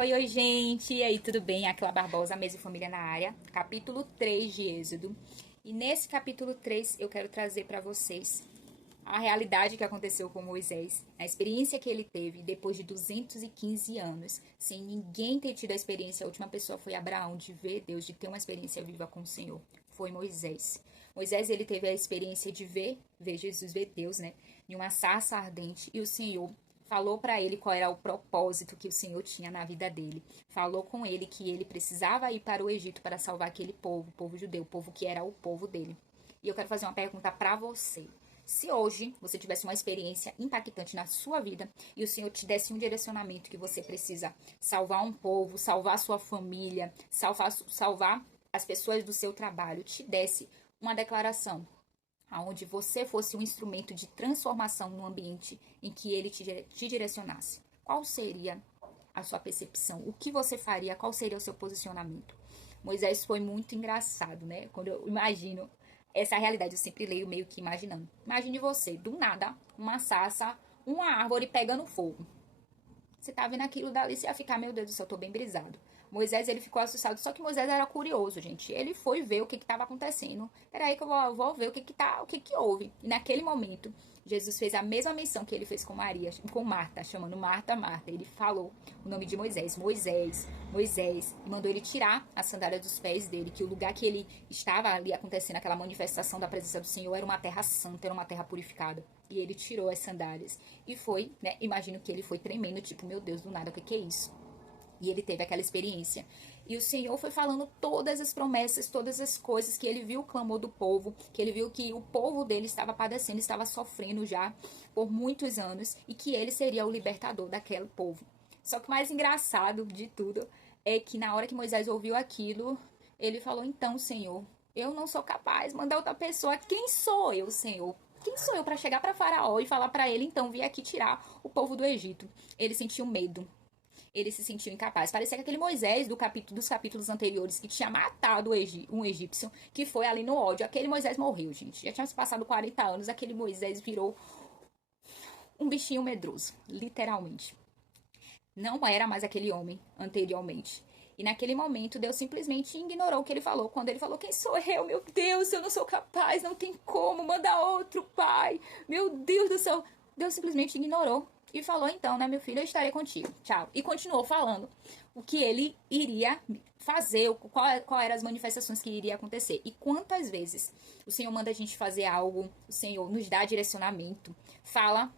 Oi, oi, gente! E aí, tudo bem? Aqui é a Barbosa, Mesa e Família na área, capítulo 3 de Êxodo. E nesse capítulo 3 eu quero trazer para vocês a realidade que aconteceu com Moisés, a experiência que ele teve depois de 215 anos, sem ninguém ter tido a experiência. A última pessoa foi Abraão, de ver Deus, de ter uma experiência viva com o Senhor. Foi Moisés. Moisés, ele teve a experiência de ver Jesus, ver Deus, né? Em uma sarça ardente, e o Senhor falou para ele qual era o propósito que o Senhor tinha na vida dele. Falou com ele que ele precisava ir para o Egito para salvar aquele povo, o povo judeu, o povo que era o povo dele. E eu quero fazer uma pergunta para você. Se hoje você tivesse uma experiência impactante na sua vida e o Senhor te desse um direcionamento que você precisa salvar um povo, salvar a sua família, salvar as pessoas do seu trabalho, te desse uma declaração aonde você fosse um instrumento de transformação no ambiente em que ele te direcionasse, qual seria a sua percepção? O que você faria? Qual seria o seu posicionamento? Moisés foi muito engraçado, né? Quando eu imagino essa realidade, eu sempre leio meio que imaginando. Imagine você, do nada, uma sarça, uma árvore pegando fogo. Você tá vendo aquilo dali, você ia ficar, meu Deus do céu, eu tô bem brisado. Moisés, ele ficou assustado, só que Moisés era curioso, gente. Ele foi ver o que estava acontecendo. Peraí que eu vou ver o que que houve. E naquele momento, Jesus fez a mesma menção que ele fez com Maria, com Marta, chamando Marta, Marta. Ele falou o nome de Moisés, Moisés, Moisés, e mandou ele tirar a sandália dos pés dele, que o lugar que ele estava ali acontecendo, aquela manifestação da presença do Senhor, era uma terra santa, era uma terra purificada. E ele tirou as sandálias e foi, né? Imagino que ele foi tremendo, tipo, meu Deus, do nada, o que que é isso? E ele teve aquela experiência. E o Senhor foi falando todas as promessas, todas as coisas, que ele viu o clamor do povo, que ele viu que o povo dele estava padecendo, estava sofrendo já por muitos anos, e que ele seria o libertador daquele povo. Só que o mais engraçado de tudo é que na hora que Moisés ouviu aquilo, ele falou, então, Senhor, eu não sou capaz, manda outra pessoa. Quem sou eu, Senhor? Quem sou eu para chegar para Faraó e falar para ele, então, vir aqui tirar o povo do Egito? Ele sentiu medo. Ele se sentiu incapaz. Parecia que aquele Moisés dos capítulos anteriores que tinha matado um egípcio, que foi ali no ódio. Aquele Moisés morreu, gente. Já tinha se passado 40 anos, aquele Moisés virou um bichinho medroso, literalmente. Não era mais aquele homem anteriormente. E naquele momento, Deus simplesmente ignorou o que ele falou. Quando ele falou, quem sou eu? Meu Deus, eu não sou capaz, não tem como, manda outro, pai. Meu Deus do céu. Deus simplesmente ignorou e falou, então, né, meu filho, eu estarei contigo. Tchau. E continuou falando o que ele iria fazer, qual eram as manifestações que iria acontecer. E quantas vezes o Senhor manda a gente fazer algo, o Senhor nos dá direcionamento, fala,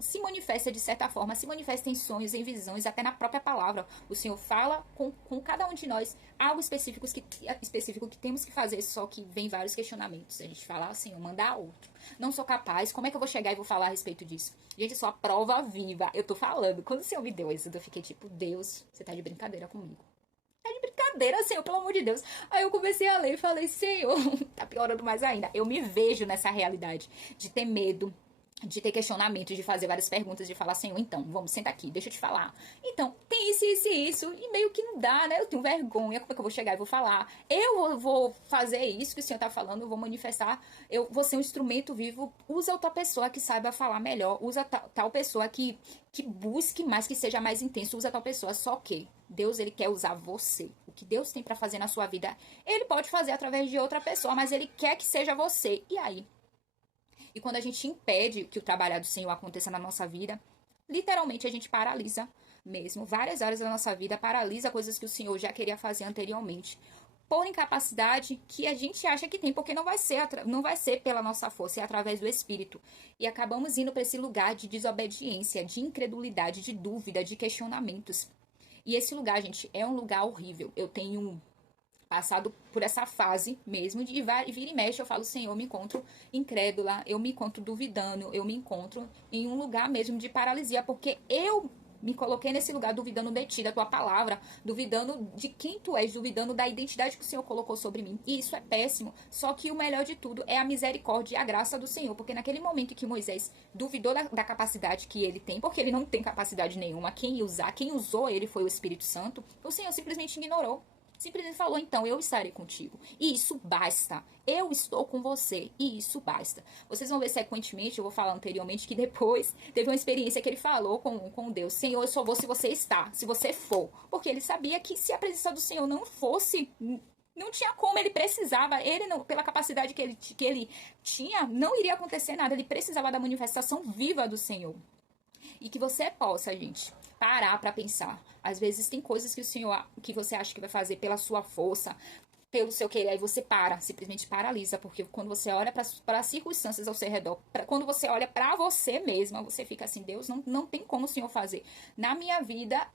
se manifesta de certa forma, se manifesta em sonhos, em visões, até na própria palavra. O Senhor fala com cada um de nós algo específico que temos que fazer, só que vem vários questionamentos. A gente fala, Senhor, manda outro. Não sou capaz, como é que eu vou chegar e vou falar a respeito disso? Gente, eu sou a prova viva, eu tô falando. Quando o Senhor me deu isso, eu fiquei tipo, Deus, você tá de brincadeira comigo. Tá de brincadeira, Senhor, pelo amor de Deus. Aí eu comecei a ler e falei, Senhor, tá piorando mais ainda. Eu me vejo nessa realidade de ter medo, de ter questionamentos, de fazer várias perguntas, de falar, Senhor, então, vamos, senta aqui, deixa eu te falar. Então, tem isso, e meio que não dá, né? Eu tenho vergonha, como é que eu vou chegar e vou falar? Eu vou fazer isso que o Senhor tá falando, eu vou manifestar, eu vou ser um instrumento vivo, usa outra pessoa que saiba falar melhor, usa tal pessoa que busque mais, que seja mais intenso, usa tal pessoa, só que Deus, ele quer usar você. O que Deus tem pra fazer na sua vida, ele pode fazer através de outra pessoa, mas ele quer que seja você. E aí? E quando a gente impede que o trabalhar do Senhor aconteça na nossa vida, literalmente a gente paralisa mesmo. Várias áreas da nossa vida paralisa coisas que o Senhor já queria fazer anteriormente. Por incapacidade que a gente acha que tem, porque não vai ser pela nossa força, é através do Espírito. E acabamos indo para esse lugar de desobediência, de incredulidade, de dúvida, de questionamentos. E esse lugar, gente, é um lugar horrível. Eu tenho passado por essa fase mesmo de vira e mexe, eu falo, Senhor, eu me encontro incrédula, eu me encontro duvidando, eu me encontro em um lugar mesmo de paralisia, porque eu me coloquei nesse lugar duvidando de ti, da tua palavra, duvidando de quem tu és, duvidando da identidade que o Senhor colocou sobre mim. E isso é péssimo. Só que o melhor de tudo é a misericórdia e a graça do Senhor, porque naquele momento que Moisés duvidou da capacidade que ele tem, porque ele não tem capacidade nenhuma, quem usou ele foi o Espírito Santo, o Senhor simplesmente ignorou. Simplesmente falou, então, eu estarei contigo. E isso basta. Eu estou com você. E isso basta. Vocês vão ver sequentemente, eu vou falar anteriormente, que depois teve uma experiência que ele falou com Deus. Senhor, eu só vou se você está, se você for. Porque ele sabia que se a presença do Senhor não fosse, não tinha como, ele precisava, ele não, pela capacidade que ele tinha, não iria acontecer nada. Ele precisava da manifestação viva do Senhor. E que você possa, gente, parar para pensar. Às vezes tem coisas que o Senhor, que você acha que vai fazer pela sua força, pelo seu querer, aí você simplesmente paralisa, porque quando você olha para as circunstâncias ao seu redor, quando você olha para você mesma, você fica assim, Deus, não tem como o Senhor fazer na minha vida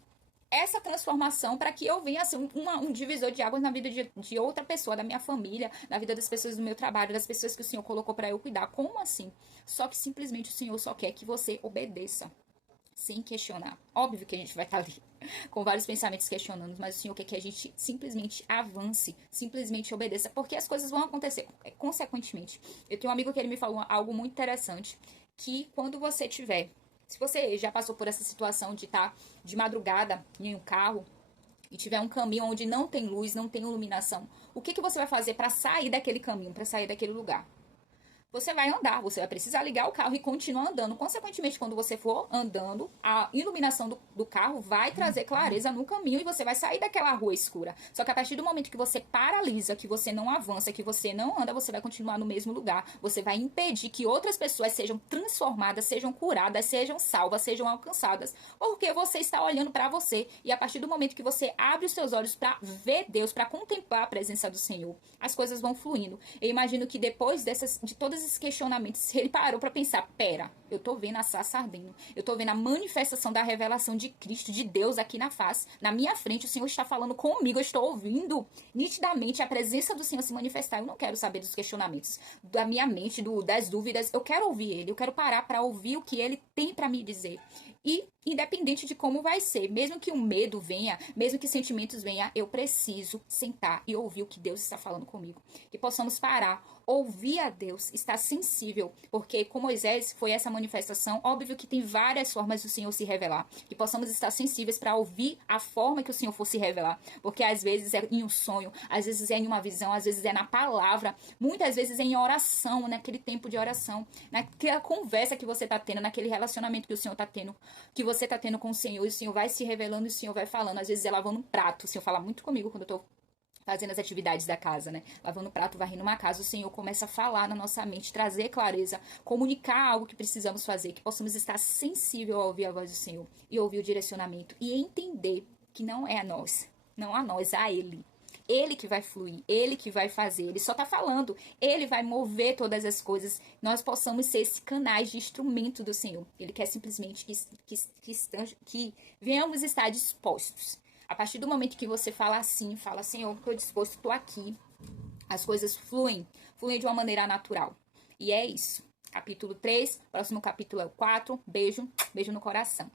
essa transformação para que eu venha assim, um divisor de águas na vida de outra pessoa, da minha família, na vida das pessoas do meu trabalho, das pessoas que o Senhor colocou para eu cuidar. Como assim? Só que simplesmente o Senhor só quer que você obedeça, sem questionar. Óbvio que a gente vai estar ali com vários pensamentos questionando, mas o Senhor quer que a gente simplesmente avance, simplesmente obedeça, porque as coisas vão acontecer consequentemente. Eu tenho um amigo que ele me falou algo muito interessante, que quando você tiver, se você já passou por essa situação de estar de madrugada em um carro e tiver um caminho onde não tem luz, não tem iluminação, o que você vai fazer para sair daquele caminho, para sair daquele lugar? Você vai andar, você vai precisar ligar o carro e continuar andando. Consequentemente, quando você for andando, a iluminação do carro vai trazer clareza no caminho e você vai sair daquela rua escura. Só que a partir do momento que você paralisa, que você não avança, que você não anda, você vai continuar no mesmo lugar. Você vai impedir que outras pessoas sejam transformadas, sejam curadas, sejam salvas, sejam alcançadas. Porque você está olhando para você. E a partir do momento que você abre os seus olhos para ver Deus, para contemplar a presença do Senhor, as coisas vão fluindo. Eu imagino que depois de todas esses questionamentos, ele parou para pensar, pera, eu tô vendo a sarça ardendo, eu tô vendo a manifestação da revelação de Cristo, de Deus aqui na face, na minha frente, o Senhor está falando comigo, eu estou ouvindo nitidamente a presença do Senhor se manifestar. Eu não quero saber dos questionamentos, da minha mente, das dúvidas, eu quero ouvir Ele, eu quero parar para ouvir o que Ele tem para me dizer. E independente de como vai ser, mesmo que o medo venha, mesmo que sentimentos venham, eu preciso sentar e ouvir o que Deus está falando comigo. Que possamos parar, ouvir a Deus, estar sensível, porque com Moisés foi essa manifestação. Óbvio que tem várias formas do Senhor se revelar. Que possamos estar sensíveis para ouvir a forma que o Senhor for se revelar. Porque às vezes é em um sonho, às vezes é em uma visão, às vezes é na palavra, muitas vezes é em oração, naquele tempo de oração, naquela conversa que você está tendo, naquele relacionamento que o Senhor está tendo, que você está tendo com o Senhor, e o Senhor vai se revelando e o Senhor vai falando. Às vezes é lavando um prato, o Senhor fala muito comigo quando eu tô fazendo as atividades da casa, né? Lavando o prato, varrendo uma casa, o Senhor começa a falar na nossa mente, trazer clareza, comunicar algo que precisamos fazer, que possamos estar sensível a ouvir a voz do Senhor e ouvir o direcionamento e entender que não é a nós, não a nós, a Ele. Ele que vai fluir, Ele que vai fazer, Ele só tá falando, Ele vai mover todas as coisas, nós possamos ser esses canais de instrumento do Senhor. Ele quer simplesmente que venhamos estar dispostos. A partir do momento que você fala assim, fala, Senhor, estou disposto, estou aqui, as coisas fluem de uma maneira natural. E é isso. Capítulo 3, próximo capítulo é o 4. Beijo no coração.